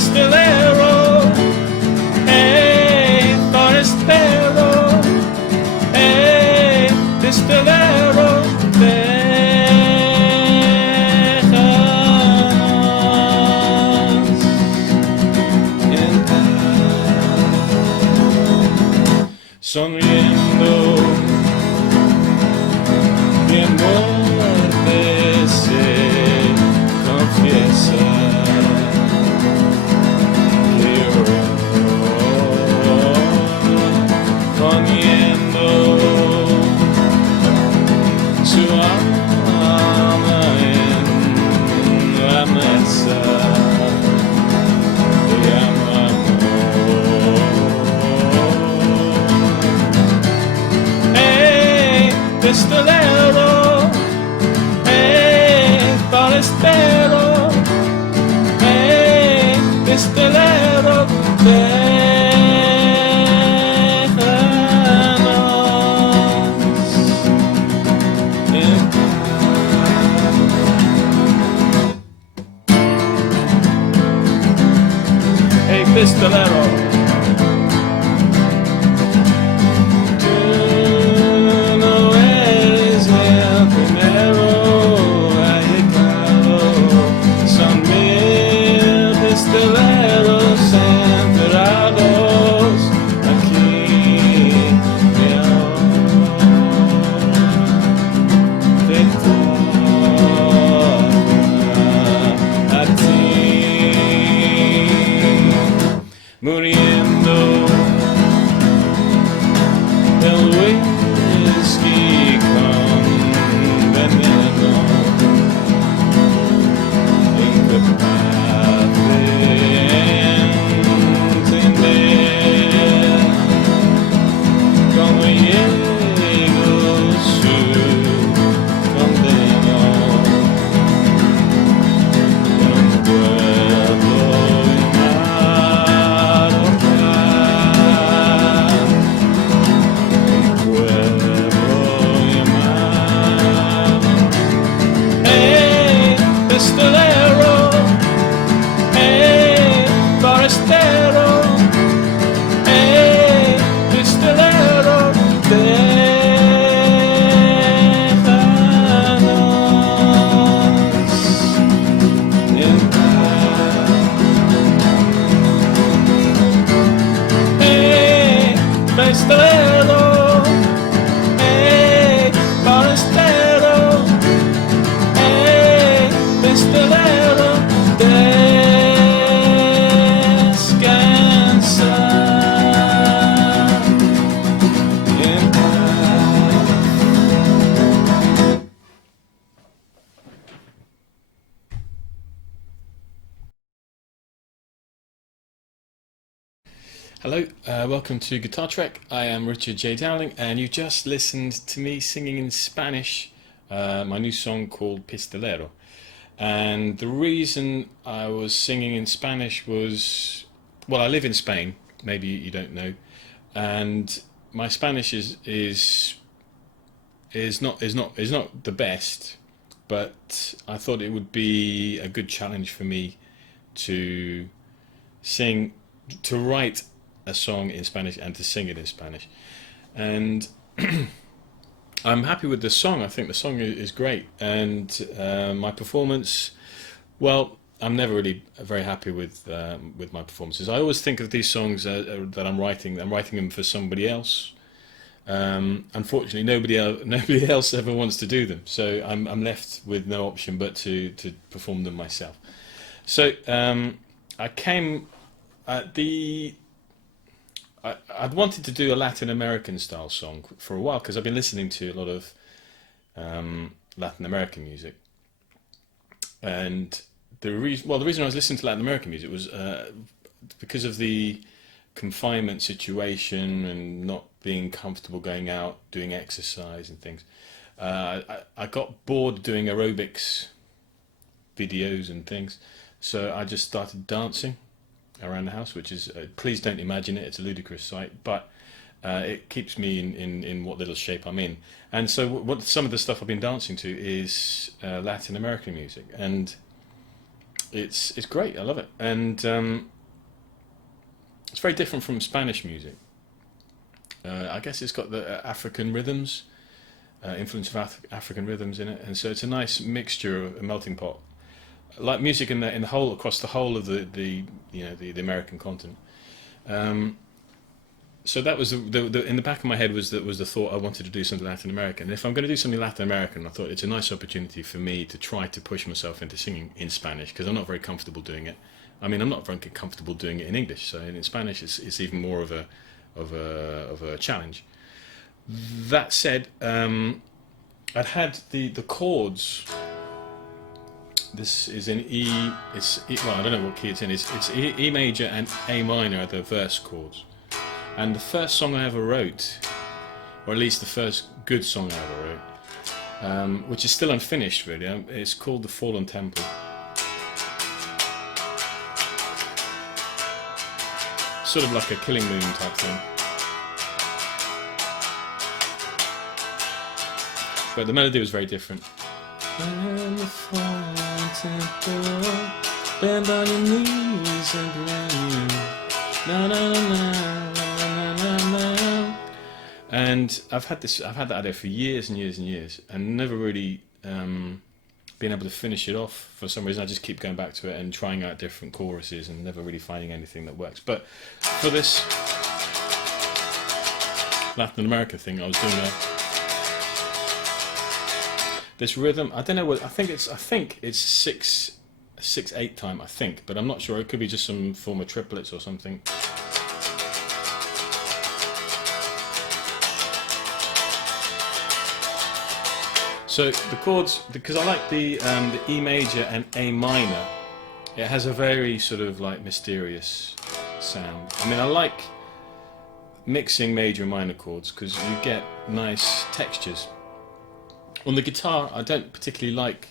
Pistolero, forastero, pistolero, Dejanos en paz. Sonriendo, cien muertes confiesa. Poniendo su arma en la mesa, llama Amor. Pistolero, forastero, pistolero, Pistolero. Tú no eres el primero, ha llegado. Son 1000 pistoleros enterrados aquí y ahora. Te toca a ti. Muriendo, el whisky con veneno, incapaz de entender cómo llegó su condena en un pueblo. Pistolero, forastero, pistolero, Dejanos en paz. Pistolero, forastero, pistolero, descansa en paz. Hello, welcome to Guitar Trek. I am Richard J. Dowling, and you just listened to me singing in Spanish my new song called Pistolero. And the reason I was singing in Spanish was, well, I live in Spain, maybe you don't know, and my Spanish is not the best, but I thought it would be a good challenge for me to write a song in Spanish and to sing it in Spanish. And I'm happy with the song. I think the song is great, and my performance, well, I'm never really very happy with my performances. I always think of these songs that I'm writing them for somebody else. Unfortunately, nobody else ever wants to do them, so I'm left with no option but to perform them myself. So I came at I'd wanted to do a Latin American style song for a while because I've been listening to a lot of Latin American music, and the reason I was listening to Latin American music was because of the confinement situation and not being comfortable going out doing exercise and things. I got bored doing aerobics videos and things, so I just started dancing around the house, which is, please don't imagine it, it's a ludicrous sight, but it keeps me in what little shape I'm in. And so some of the stuff I've been dancing to is Latin American music, and it's great. I love it, and it's very different from Spanish music. I guess it's got the African rhythms, influence of African rhythms in it, and so it's a nice mixture, a melting pot, like music in the whole across the whole of the the American continent. Um, so that was the in the back of my head was the thought I wanted to do something Latin American. And if I'm going to do something Latin American, I thought it's a nice opportunity for me to try to push myself into singing in Spanish because I'm not very comfortable doing it. I mean, I'm not very comfortable doing it in English. So in Spanish, it's even more of a challenge. That said, I'd had the chords. This is in E. It's well, I don't know what key it's in. It's E major and A minor are the verse chords. And the first song I ever wrote, or at least the first good song I ever wrote, which is still unfinished really, it's called The Fallen Temple. Sort of like a Killing Moon type thing. But the melody was very different. And the fallen temple, bend on your knees and pray. Na na na na na na. And I've had that idea for years and years and years, and never really been able to finish it off. For some reason, I just keep going back to it and trying out different choruses, and never really finding anything that works. But for this Latin America thing, I was doing this rhythm. I don't know what. I think it's 6/8 time. I think, but I'm not sure. It could be just some form of triplets or something. So the chords, because I like the E major and A minor, it has a very sort of like mysterious sound. I mean, I like mixing major and minor chords because you get nice textures. On the guitar, I don't particularly like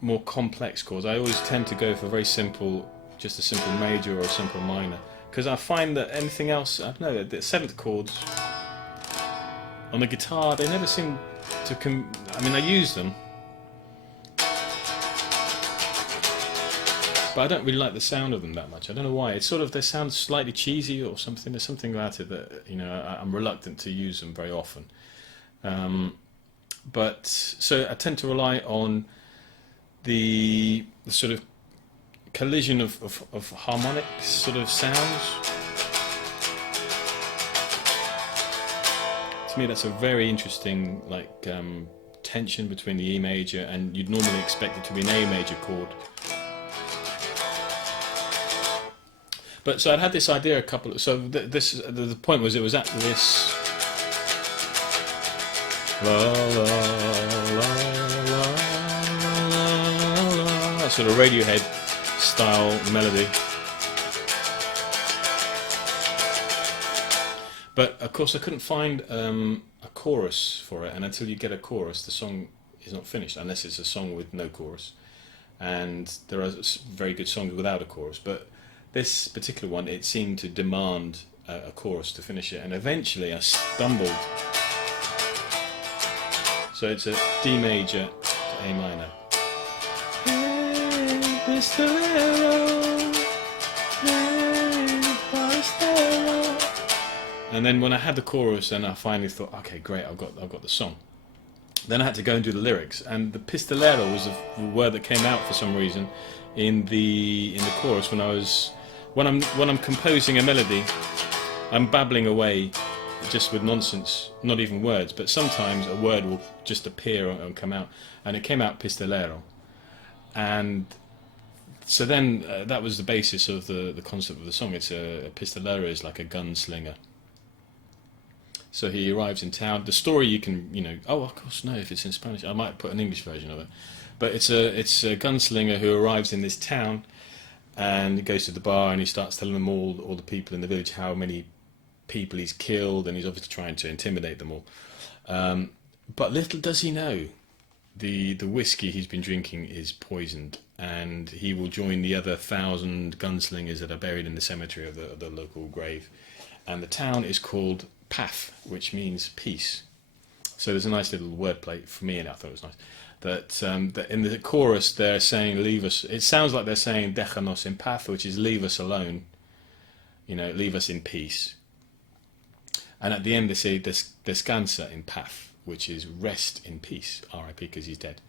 more complex chords. I always tend to go for very simple, just a simple major or a simple minor, because I find that anything else, I don't know, the seventh chords on the guitar, they never seem to I mean, I use them, but I don't really like the sound of them that much. I don't know why. It's sort of, they sound slightly cheesy or something. There's something about it that, I'm reluctant to use them very often. But so I tend to rely on the sort of collision of harmonic sort of sounds. To me, that's a very interesting tension between the E major, and you'd normally expect it to be an A major chord. But so I'd had this idea the point was, it was at this la la la la la la, sort of Radiohead style melody. But of course I couldn't find a chorus for it, and until you get a chorus, the song is not finished, unless it's a song with no chorus. And there are very good songs without a chorus, but this particular one, it seemed to demand a chorus to finish it, and eventually I stumbled. So it's a D major to A minor. Hey, Pistolero, hey, forastero. And then when I had the chorus, then I finally thought, okay, great, I've got the song. Then I had to go and do the lyrics, and the pistolero was a word that came out for some reason in the chorus when I'm composing a melody, I'm babbling away just with nonsense, not even words, but sometimes a word will just appear and come out, and it came out pistolero. And so then that was the basis of the concept of the song. It's a pistolero is like a gunslinger. So he arrives in town. The story you can, oh, of course, no, if it's in Spanish, I might put an English version of it. But it's a gunslinger who arrives in this town, and he goes to the bar and he starts telling them all the people in the village how many people he's killed, and he's obviously trying to intimidate them all. But little does he know, the whiskey he's been drinking is poisoned, and he will join the other 1,000 gunslingers that are buried in the cemetery of the local grave. And the town is called Paz, which means peace. So there's a nice little wordplay for me, and I thought it was nice. That in the chorus they're saying leave us. It sounds like they're saying Dejanos in paz, which is leave us alone. Leave us in peace. And at the end they say descansa in paz, which is rest in peace, R.I.P. because he's dead.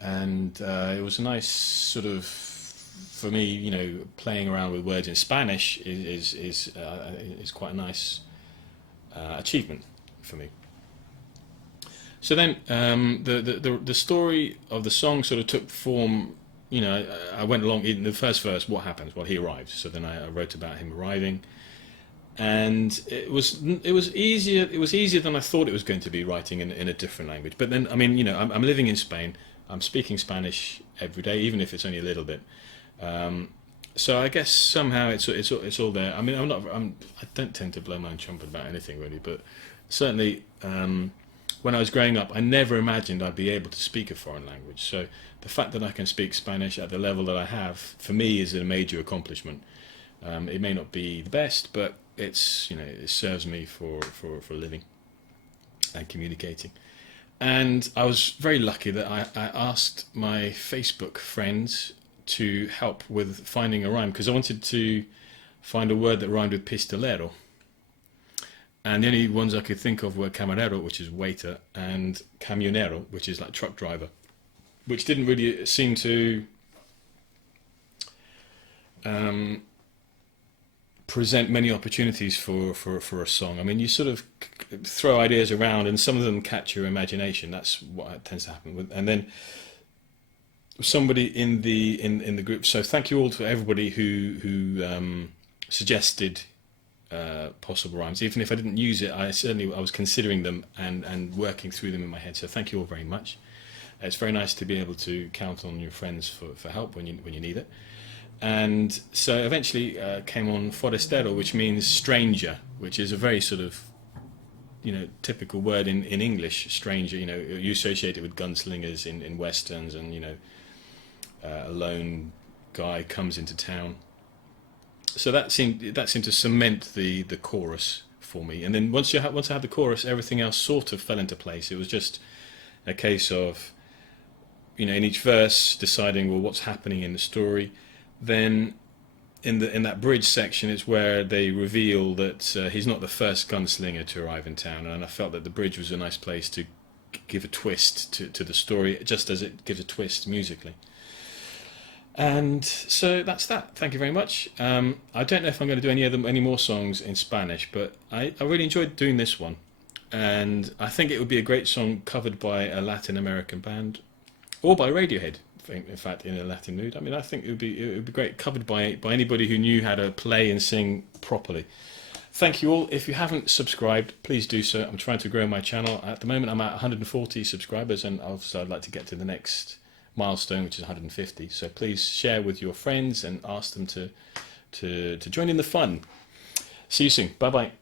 And it was a nice sort of, for me, playing around with words in Spanish is quite a nice achievement for me. So then the story of the song sort of took form. I went along in the first verse. What happens? Well, he arrives. So then I wrote about him arriving, and it was easier. It was easier than I thought it was going to be, writing in a different language. But then I'm living in Spain. I'm speaking Spanish every day, even if it's only a little bit. So I guess somehow it's all there. I mean, I don't tend to blow my own trumpet about anything really, but certainly. When I was growing up, I never imagined I'd be able to speak a foreign language. So the fact that I can speak Spanish at the level that I have, for me, is a major accomplishment. It may not be the best, but it serves me for living and communicating. And I was very lucky that I asked my Facebook friends to help with finding a rhyme, because I wanted to find a word that rhymed with pistolero. And the only ones I could think of were camarero, which is waiter, and camionero, which is like truck driver, which didn't really seem to present many opportunities for a song. I mean, you sort of throw ideas around, and some of them catch your imagination. That's what tends to happen. And then somebody in the group. So thank you all to everybody who suggested possible rhymes. Even if I didn't use it, I was considering them and working through them in my head. So thank you all very much. It's very nice to be able to count on your friends for help when you need it. And so eventually came on forastero, which means stranger, which is a very sort of typical word in English. Stranger, you associate it with gunslingers in westerns, and a lone guy comes into town. So that seemed to cement the chorus for me. And then once I had the chorus, everything else sort of fell into place. It was just a case of in each verse deciding, well, what's happening in the story. Then in that bridge section, it's where they reveal that he's not the first gunslinger to arrive in town, and I felt that the bridge was a nice place to give a twist to the story, just as it gives a twist musically. And so that's that. Thank you very much. I don't know if I'm going to do any more songs in Spanish, but I really enjoyed doing this one, and I think it would be a great song covered by a Latin American band, or by Radiohead. In fact, in a Latin mood. I mean, I think it would be great covered by anybody who knew how to play and sing properly. Thank you all. If you haven't subscribed, please do so. I'm trying to grow my channel. At the moment, I'm at 140 subscribers, and obviously I'd like to get to the next milestone, which is 150. So please share with your friends and ask them to join in the fun. See you soon. Bye bye.